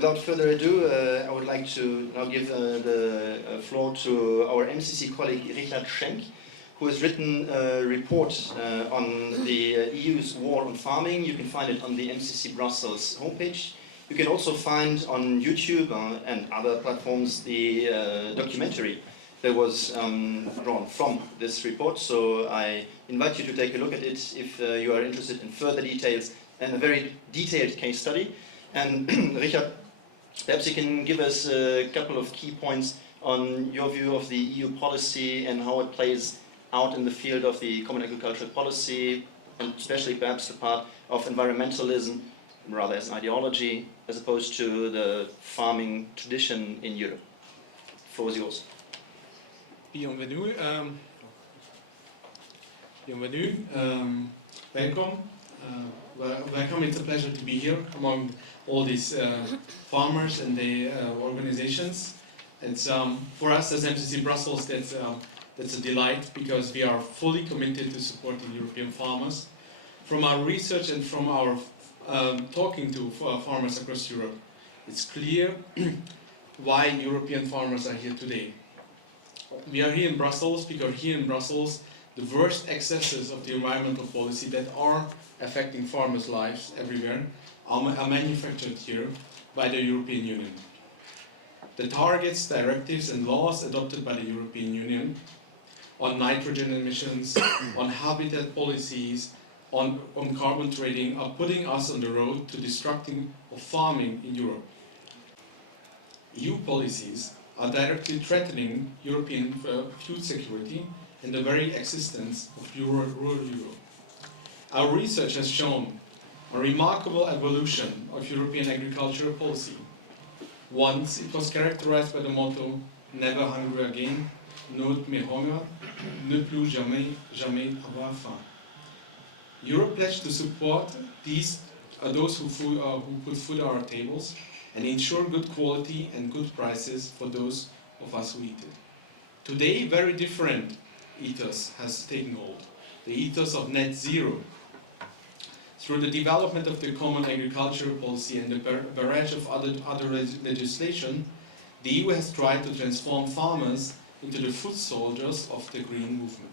without further ado, I would like to now give the floor to our MCC colleague Richard Schenk, who has written a report on the EU's war on farming. You can find it on the MCC Brussels homepage. You can also find on YouTube and other platforms the documentary that was drawn from this report. So I invite you to take a look at it if you are interested in further details and a very detailed case study. And Richard, perhaps you can give us a couple of key points on your view of the EU policy and how it plays out in the field of the common agricultural policy, and especially perhaps the part of environmentalism, rather as an ideology, as opposed to the farming tradition in Europe. The floor is yours. Bienvenue. Welcome. Welcome. It's a pleasure to be here among all these farmers and the organizations. It's for us as MCC Brussels, that's a delight, because we are fully committed to supporting European farmers. From our research and from our talking to farmers across Europe, it's clear why European farmers are here today. We are here in Brussels because here in Brussels the worst excesses of the environmental policy that are affecting farmers' lives everywhere are manufactured here by the European Union. The targets, directives and laws adopted by the European Union on nitrogen emissions, on habitat policies, on carbon trading are putting us on the road to destructing of farming in Europe. EU policies are directly threatening European food security and the very existence of rural Europe. Our research has shown a remarkable evolution of European agricultural policy. Once it was characterized by the motto, never hungry again, ne plus hunger, ne plus jamais avoir faim. Europe pledged to support those who put food on our tables and ensure good quality and good prices for those of us who eat it. Today, very different ethos has taken hold, the ethos of net zero. Through the development of the common agricultural policy and the barrage of other legislation, the EU has tried to transform farmers into the foot soldiers of the green movement.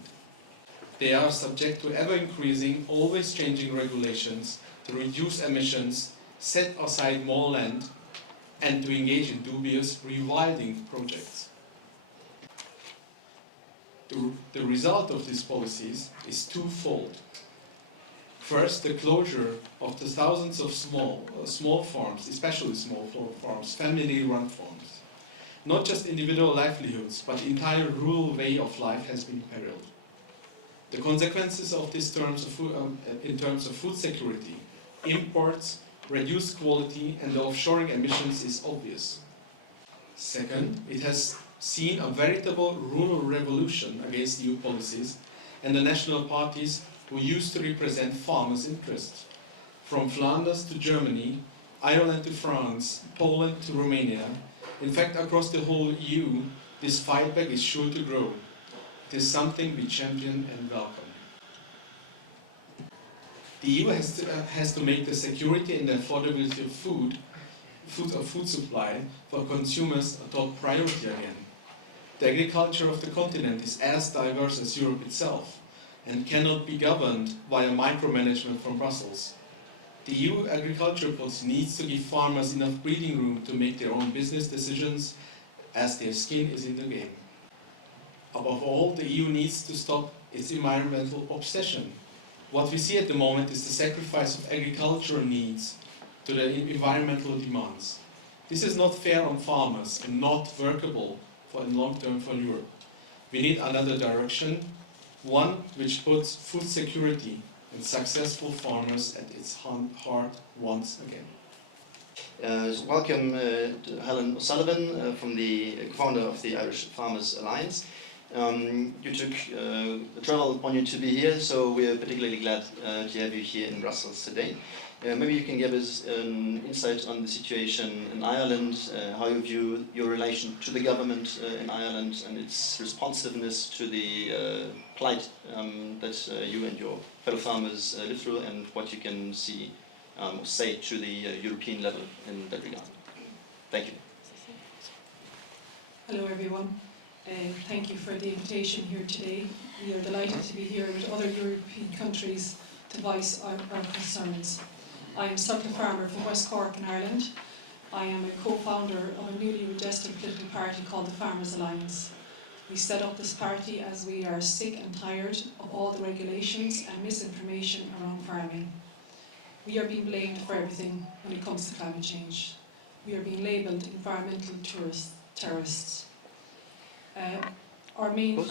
They are subject to ever-increasing, always changing regulations to reduce emissions, set aside more land, and to engage in dubious rewilding projects. The result of these policies is twofold. First, the closure of the thousands of small farms, especially small farms, family-run farms. Not just individual livelihoods, but the entire rural way of life has been imperiled. The consequences of this in terms of food security, imports, reduced quality, and the offshoring emissions is obvious. Second, it has seen a veritable rural revolution against EU policies and the national parties who used to represent farmers' interests. From Flanders to Germany, Ireland to France, Poland to Romania, in fact across the whole EU, this fightback is sure to grow. It is something we champion and welcome. The EU has to make the security and the affordability of food supply for consumers a top priority again. The agriculture of the continent is as diverse as Europe itself and cannot be governed via micromanagement from Brussels. The EU agriculture policy needs to give farmers enough breathing room to make their own business decisions as their skin is in the game. Above all, the EU needs to stop its environmental obsession. What we see at the moment is the sacrifice of agricultural needs to the environmental demands. This is not fair on farmers and not workable for the long term for Europe. We need another direction, one which puts food security and successful farmers at its heart once again. Welcome to Helen O Sullivan, from the founder of the Irish Farmers Alliance. You took the travel upon you to be here, so we are particularly glad to have you here in Brussels today. Maybe you can give us an insight on the situation in Ireland, how you view your relation to the government in Ireland and its responsiveness to the plight that you and your fellow farmers live through, and what you can see or say to the European level in that regard. Thank you. Hello everyone. Thank you for the invitation here today. We are delighted to be here with other European countries to voice our concerns. I am Circle Farmer from West Cork in Ireland. I am a co-founder of a newly registered political party called the Farmers Alliance. We set up this party as we are sick and tired of all the regulations and misinformation around farming. We are being blamed for everything when it comes to climate change. We are being labelled environmental terrorists. Our main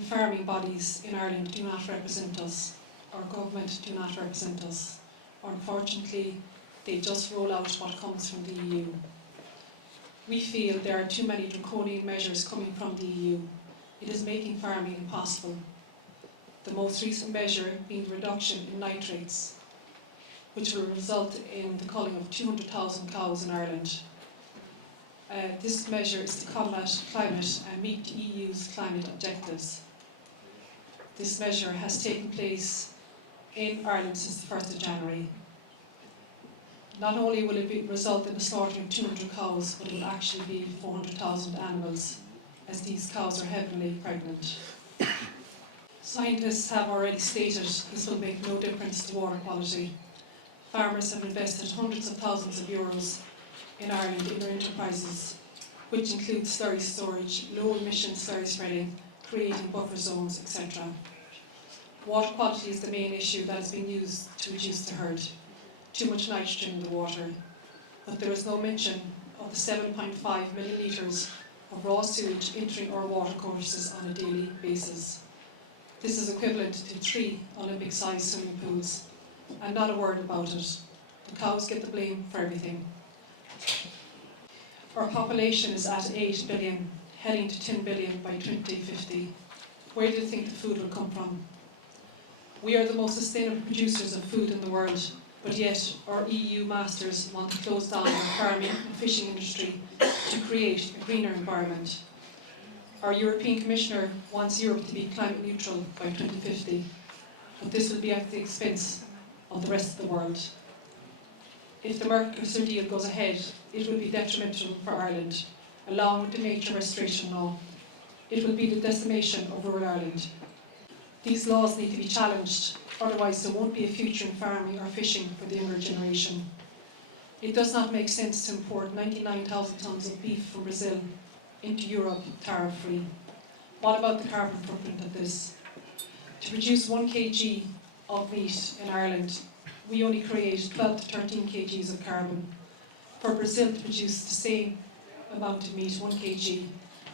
farming bodies in Ireland do not represent us. Our government do not represent us. Unfortunately, they just roll out what comes from the EU. We feel there are too many draconian measures coming from the EU. It is making farming impossible. The most recent measure being the reduction in nitrates, which will result in the culling of 200,000 cows in Ireland. This measure is to combat climate and meet the EU's climate objectives. This measure has taken place in Ireland since the 1st of January. Not only will it result in the slaughtering of 200 cows, but it will actually be 400,000 animals, as these cows are heavily pregnant. Scientists have already stated this will make no difference to water quality. Farmers have invested hundreds of thousands of euros in Ireland in their enterprises, which includes slurry storage, low emission slurry spreading, creating buffer zones, etc. Water quality is the main issue that has been used to reduce the herd. Too much nitrogen in the water. But there is no mention of the 7.5 million litres of raw sewage entering our water courses on a daily basis. This is equivalent to 3 Olympic-sized swimming pools, and not a word about it. The cows get the blame for everything. Our population is at 8 billion, heading to 10 billion by 2050. Where do you think the food will come from? We are the most sustainable producers of food in the world, but yet our EU masters want to close down our farming and fishing industry to create a greener environment. Our European Commissioner wants Europe to be climate neutral by 2050, but this will be at the expense of the rest of the world. If the Mercosur deal goes ahead, it will be detrimental for Ireland, along with the nature restoration law. It will be the decimation of rural Ireland. These laws need to be challenged, otherwise there won't be a future in farming or fishing for the younger generation. It does not make sense to import 99,000 tonnes of beef from Brazil into Europe tariff-free. What about the carbon footprint of this? To produce 1 kg of meat in Ireland, we only create 12 to 13 kgs of carbon. For Brazil to produce the same amount of meat, 1 kg,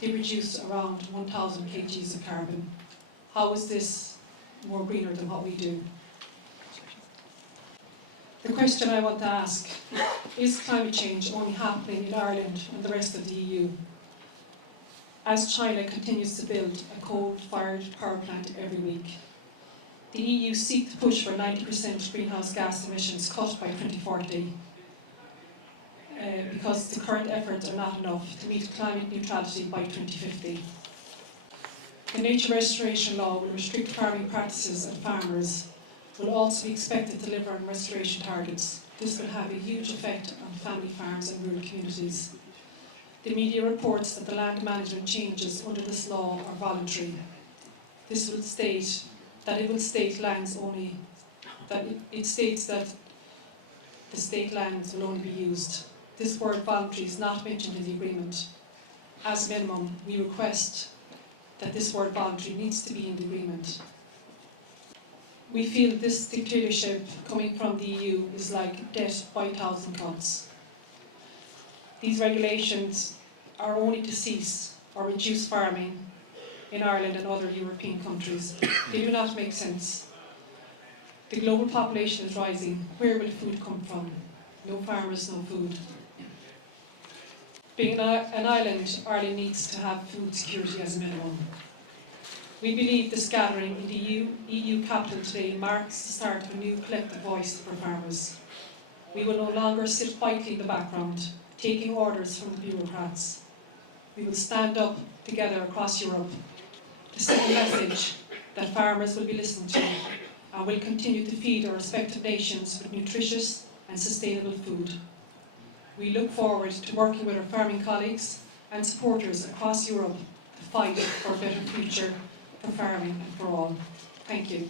they produce around 1,000 kgs of carbon. How is this more greener than what we do? The question I want to ask, is climate change only happening in Ireland and the rest of the EU? As China continues to build a coal-fired power plant every week, the EU seeks to push for 90% greenhouse gas emissions cut by 2040 because the current efforts are not enough to meet climate neutrality by 2050. The nature restoration law will restrict farming practices and farmers will also be expected to deliver on restoration targets. This will have a huge effect on family farms and rural communities. The media reports that the land management changes under this law are voluntary. This will state that it will state lands only, that it states that the state lands will only be used. This word voluntary is not mentioned in the agreement. As a minimum, we request that this word voluntary needs to be in the agreement. We feel that this dictatorship coming from the EU is like death by 1,000 cuts. These regulations are only to cease or reduce farming in Ireland and other European countries. They do not make sense. The global population is rising. Where will food come from? No farmers, no food. Being an island, Ireland needs to have food security as a minimum. We believe this gathering in the EU capital today marks the start of a new collective voice for farmers. We will no longer sit quietly in the background, taking orders from the bureaucrats. We will stand up together across Europe to send a message that farmers will be listened to and will continue to feed our respective nations with nutritious and sustainable food. We look forward to working with our farming colleagues and supporters across Europe to fight for a better future for farming and for all. Thank you.